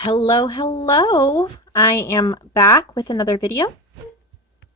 Hello, hello. I am back with another video.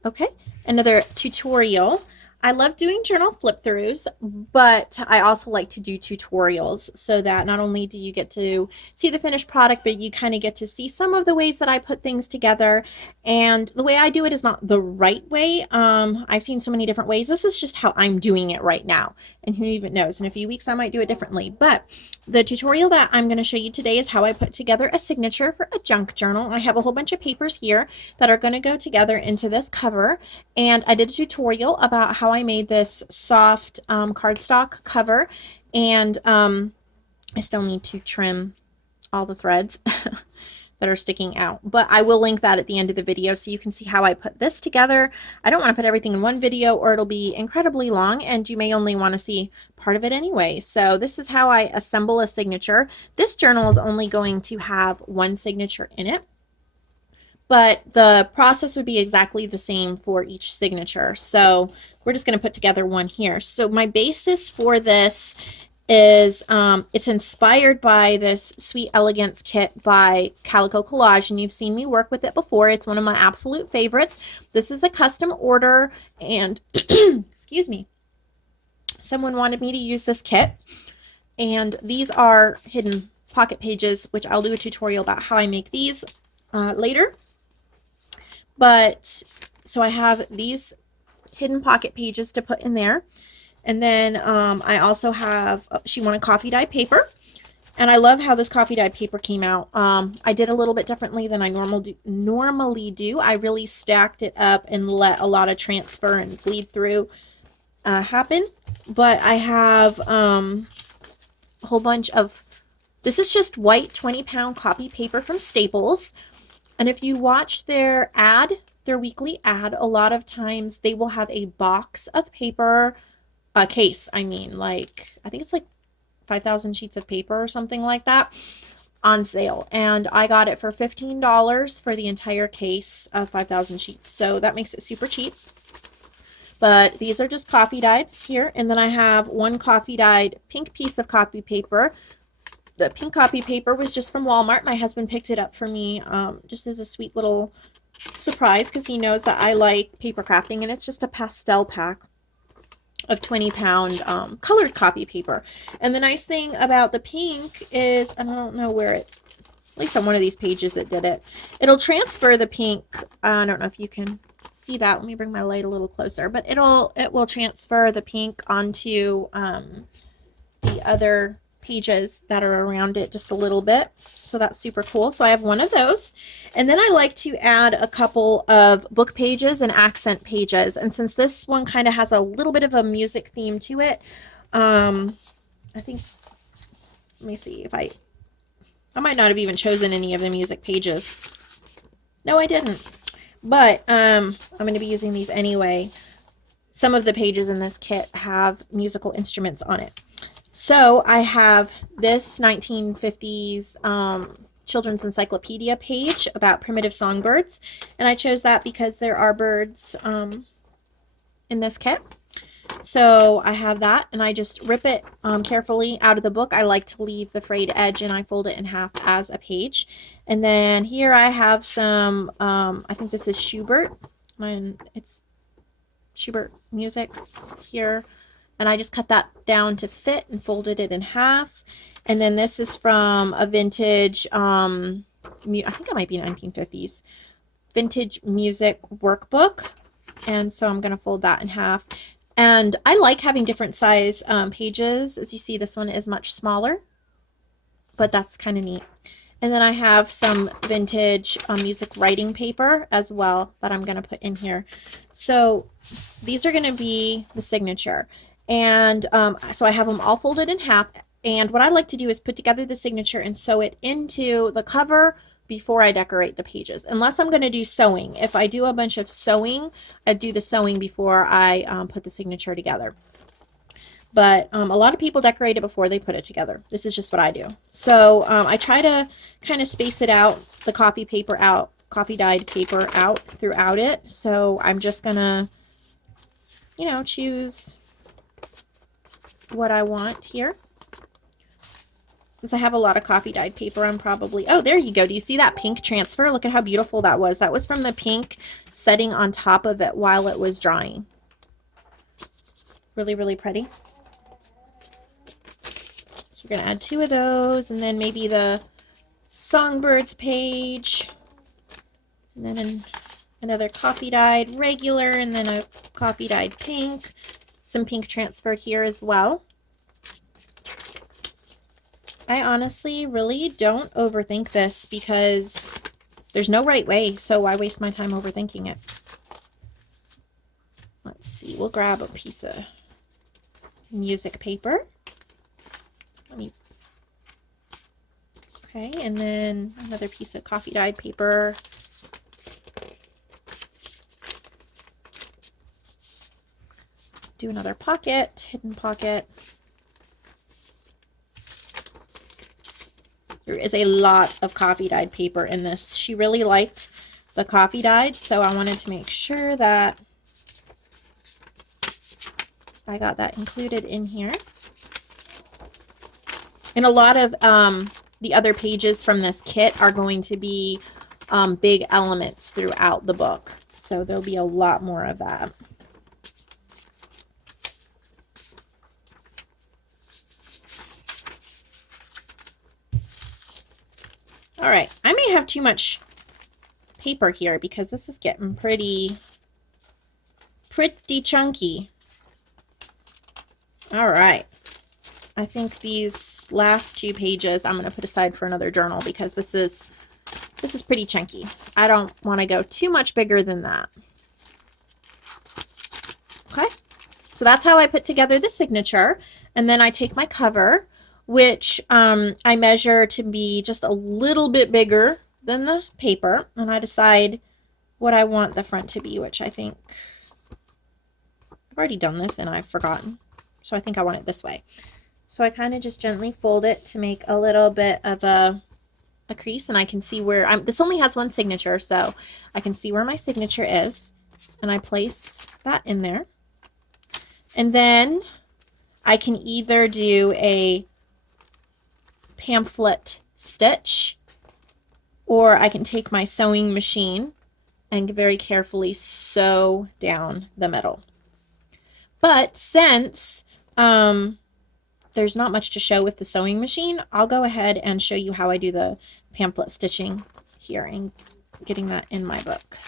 Okay, another tutorial. I love doing journal flip throughs, but I also like to do tutorials so that not only do you get to see the finished product, but you kind of get to see some of the ways that I put things together. And the way I do it is not the right way. I've seen so many different ways. This is just how I'm doing it right now. And who even knows? In a few weeks, I might do it differently. But the tutorial that I'm going to show you today is how I put together a signature for a junk journal. I have a whole bunch of papers here that are going to go together into this cover. And I did a tutorial about how I made this soft cardstock cover, and I still need to trim all the threads that are sticking out, but I will link that at the end of the video so you can see how I put this together. I don't want to put everything in one video or it'll be incredibly long and you may only want to see part of it anyway. So this is how I assemble a signature. This journal is only going to have one signature in it, but the process would be exactly the same for each signature. So we're just going to put together one here. So my basis for this is it's inspired by this Sweet Elegance kit by Calico Collage, and you've seen me work with it before. It's one of my absolute favorites. This is a custom order, and excuse me, someone wanted me to use this kit, and these are hidden pocket pages, which I'll do a tutorial about how I make these later. But so I have these hidden pocket pages to put in there. And then I also have, she wanted coffee dye paper. And I love how this coffee dye paper came out. I did a little bit differently than I normally do. I really stacked it up and let a lot of transfer and bleed through happen. But I have a whole bunch of, this is just white 20-pound copy paper from Staples. And if you watch their ad, their weekly ad, a lot of times they will have a box of paper, a case, I mean, like, I think it's like 5,000 sheets of paper or something like that on sale. And I got it for $15 for the entire case of 5,000 sheets. So that makes it super cheap. But these are just coffee dyed here. And then I have one coffee dyed pink piece of copy paper. The pink copy paper was just from Walmart. My husband picked it up for me just as a sweet little surprise because he knows that I like paper crafting, and it's just a pastel pack of 20-pound colored copy paper. And the nice thing about the pink is, I don't know where it, at least on one of these pages it did it, it'll transfer the pink. I don't know if you can see that. Let me bring my light a little closer, but it will transfer the pink onto the other pages that are around it just a little bit. So that's super cool. So I have one of those. And then I like to add a couple of book pages and accent pages. And since this one kind of has a little bit of a music theme to it, I think, let me see if I might not have even chosen any of the music pages. No, I didn't. But I'm going to be using these anyway. Some of the pages in this kit have musical instruments on it. So I have this 1950s children's encyclopedia page about primitive songbirds, and I chose that because there are birds in this kit. So I have that, and I just rip it carefully out of the book. I like to leave the frayed edge, and I fold it in half as a page. And then here I have some, I think this is Schubert, and it's Schubert music here. And I just cut that down to fit and folded it in half. And then this is from a vintage, I think it might be 1950s, vintage music workbook. And so I'm going to fold that in half. And I like having different size pages. As you see, this one is much smaller, but that's kind of neat. And then I have some vintage music writing paper as well that I'm going to put in here. So these are going to be the signature. And so I have them all folded in half. And what I like to do is put together the signature and sew it into the cover before I decorate the pages. Unless I'm going to do sewing. If I do a bunch of sewing, I do the sewing before I put the signature together. But a lot of people decorate it before they put it together. This is just what I do. So I try to kind of space it out, the copy paper out, coffee dyed paper out throughout it. So I'm just going to, you know, choose what I want here. Since I have a lot of coffee dyed paper, I'm probably, oh, there you go. Do you see that pink transfer? Look at how beautiful that was. That was from the pink setting on top of it while it was drying. Really, really pretty. So we're going to add 2 of those, and then maybe the Songbirds page, and then another coffee dyed regular, and then a coffee dyed pink. Some pink transferred here as well. I honestly really don't overthink this because there's no right way, so why waste my time overthinking it? Let's see, we'll grab a piece of music paper. Okay, and then another piece of coffee dyed paper. Do another pocket, hidden pocket. There is a lot of coffee dyed paper in this. She really liked the coffee dyed, so I wanted to make sure that I got that included in here. And a lot of the other pages from this kit are going to be big elements throughout the book, so there'll be a lot more of that. All right, I may have too much paper here because this is getting pretty chunky. All right, I think these last 2 pages I'm going to put aside for another journal because this is pretty chunky. I don't want to go too much bigger than that. Okay, so that's how I put together the signature, and then I take my cover, which I measure to be just a little bit bigger than the paper, and I decide what I want the front to be, which I think I've already done this and I've forgotten, so I think I want it this way. So I kind of just gently fold it to make a little bit of a crease, and I can see where this only has 1 signature, so I can see where my signature is, and I place that in there. And then I can either do a pamphlet stitch, or I can take my sewing machine and very carefully sew down the middle. But since there's not much to show with the sewing machine, I'll go ahead and show you how I do the pamphlet stitching here and getting that in my book.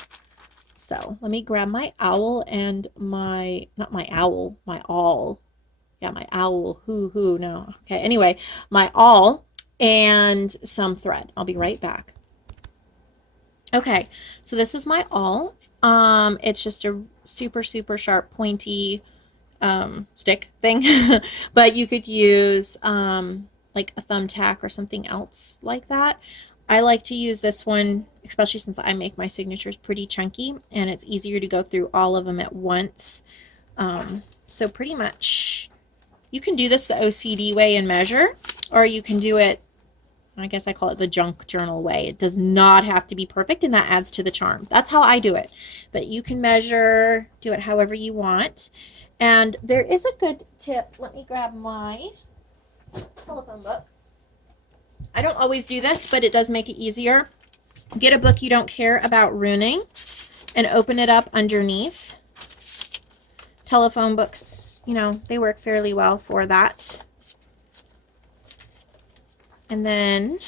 So let me grab my owl and my, not my owl, my awl. Yeah, my owl, no. Okay, anyway, my awl and some thread. I'll be right back. Okay, so this is my awl. It's just a super sharp pointy stick thing, but you could use like a thumbtack or something else like that. I like to use this one, especially since I make my signatures pretty chunky and it's easier to go through all of them at once. So pretty much you can do this the OCD way and measure, or you can do it, I guess I call it the junk journal way. It does not have to be perfect, and that adds to the charm. That's how I do it. But you can measure, do it however you want. And there is a good tip. Let me grab my telephone book. I don't always do this, but it does make it easier. Get a book you don't care about ruining and open it up underneath. Telephone books, you know, they work fairly well for that. And then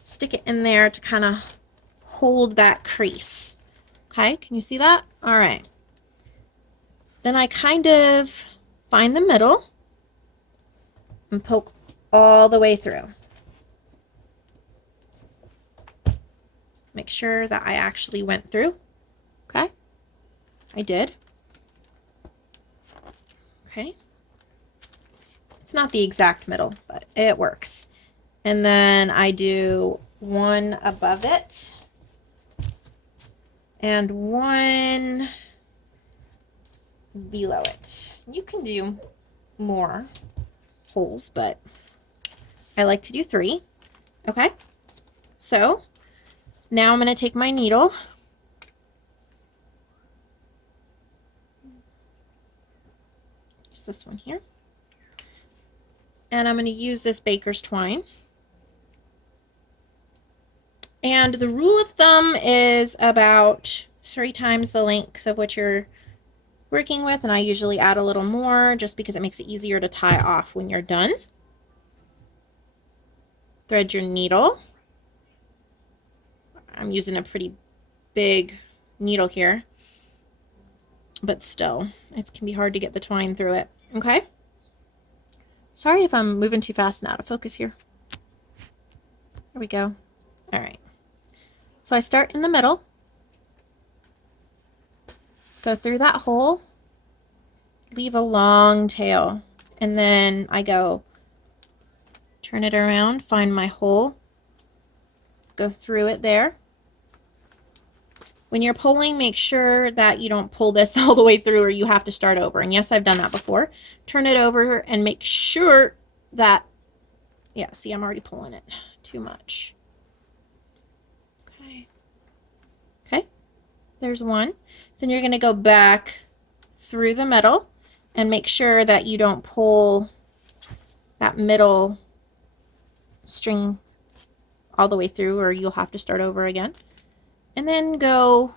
stick it in there to kind of hold that crease. Okay, can you see that? All right. Then I kind of find the middle and poke all the way through. Make sure that I actually went through. Okay, I did. Okay. It's not the exact middle, but it works. And then I do one above it and one below it. You can do more holes, but I like to do 3. Okay, so now I'm going to take my needle use this one here, And I'm going to use this baker's twine. And the rule of thumb is about 3 times the length of what you're working with, and I usually add a little more just because it makes it easier to tie off when you're done. Thread your needle. I'm using a pretty big needle here, but still, it can be hard to get the twine through it. Okay? Sorry if I'm moving too fast and out of focus here. There we go. All right. So I start in the middle, go through that hole, leave a long tail, and then I go turn it around, find my hole, go through it there. When you're pulling, make sure that you don't pull this all the way through or you have to start over. And yes, I've done that before. Turn it over and make sure that, yeah, see, I'm already pulling it too much. Okay, there's one. Then you're going to go back through the middle and make sure that you don't pull that middle string all the way through or you'll have to start over again. And then go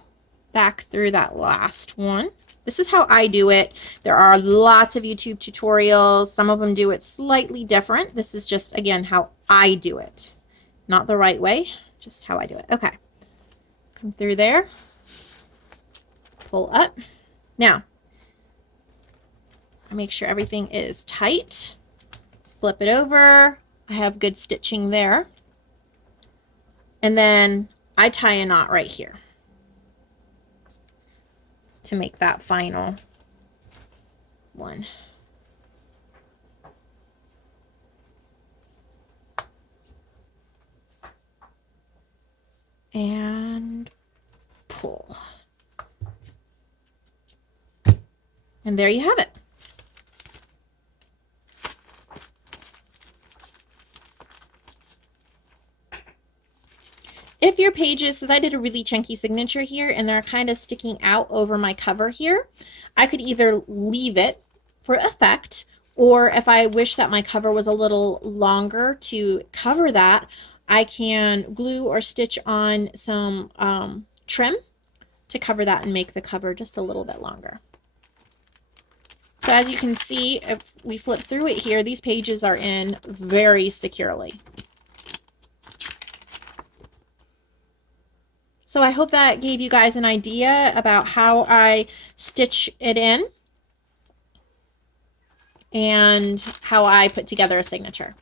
back through that last one. This is how I do it. There are lots of YouTube tutorials. Some of them do it slightly different. This is just, again, how I do it. Not the right way, just how I do it. Okay. Come through there, pull up. Now, I make sure everything is tight. Flip it over. I have good stitching there. And then I tie a knot right here to make that final one. And pull. And there you have it. If your pages, since I did a really chunky signature here and they're kind of sticking out over my cover here, I could either leave it for effect, or if I wish that my cover was a little longer to cover that, I can glue or stitch on some trim to cover that and make the cover just a little bit longer. So as you can see, if we flip through it here, these pages are in very securely. So I hope that gave you guys an idea about how I stitch it in and how I put together a signature.